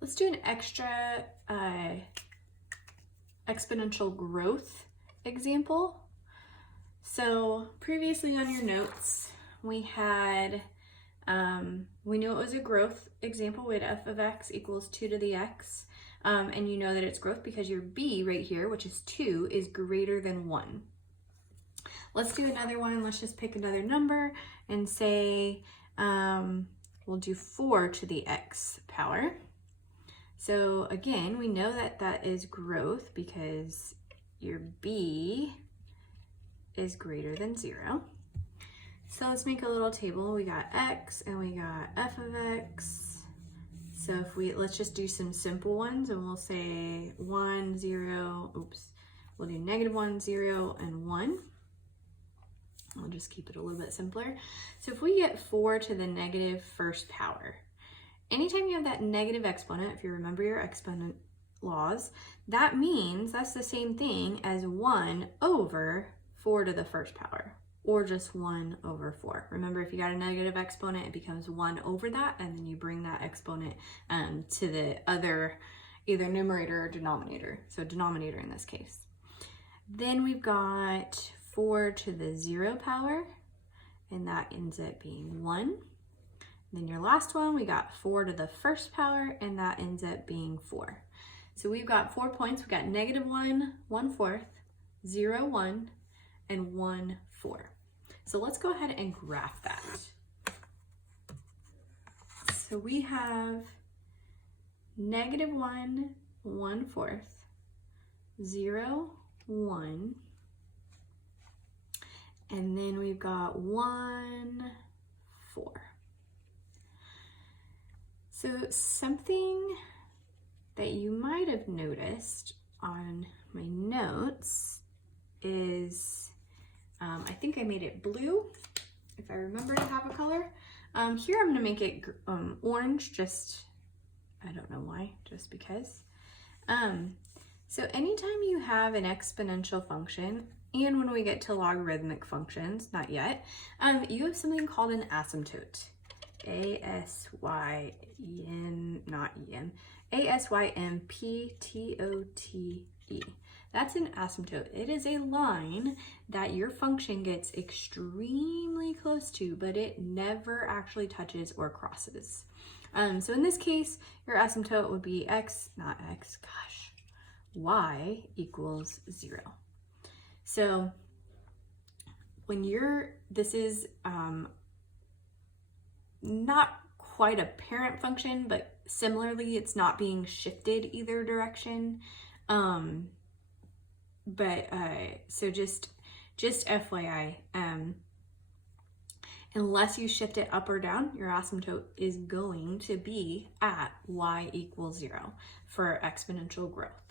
Let's do an extra exponential growth example. So previously on your notes, we had, we knew it was a growth example. We had f of x equals 2 to the x. And you know that it's growth because your b right here, which is 2, is greater than 1. Let's do another one. Let's just pick another number and say, we'll do 4 to the x power. So again, we know that that is growth because your b is greater than 0. So let's make a little table. We got x and we got f of x. So if let's just do some simple ones and we'll say 1, 0, we'll do -1, 0, and 1. I'll just keep it a little bit simpler. So if we get 4 to the negative first power, anytime you have that negative exponent, if you remember your exponent laws, that means that's the same thing as 1 over 4 to the first power, or just 1 over 4. Remember, if you got a negative exponent, it becomes 1 over that, and then you bring that exponent to the other, either numerator or denominator. So denominator in this case. Then we've got 4 to the 0 power, and that ends up being 1. Then your last one, we got 4 to the first power, and that ends up being 4. So we've got 4 points. We've got -1, 1/4, 0, 1, and 1, 4. So let's go ahead and graph that. So we have -1, 1/4, 0, 1, and then we've got 1, 4. So something that you might have noticed on my notes is, I think I made it blue, if I remember to have a color. Here I'm gonna make it orange, I don't know why, just because. So anytime you have an exponential function, and when we get to logarithmic functions, not yet, you have something called an asymptote. A-S-Y-M, not E-M, A-S-Y-M-P-T-O-T-E. That's an asymptote. It is a line that your function gets extremely close to, but it never actually touches or crosses. So in this case, your asymptote would be y equals 0. So when this is not quite a parent function, but similarly, it's not being shifted either direction. So just FYI, unless you shift it up or down, your asymptote is going to be at y equals 0 for exponential growth.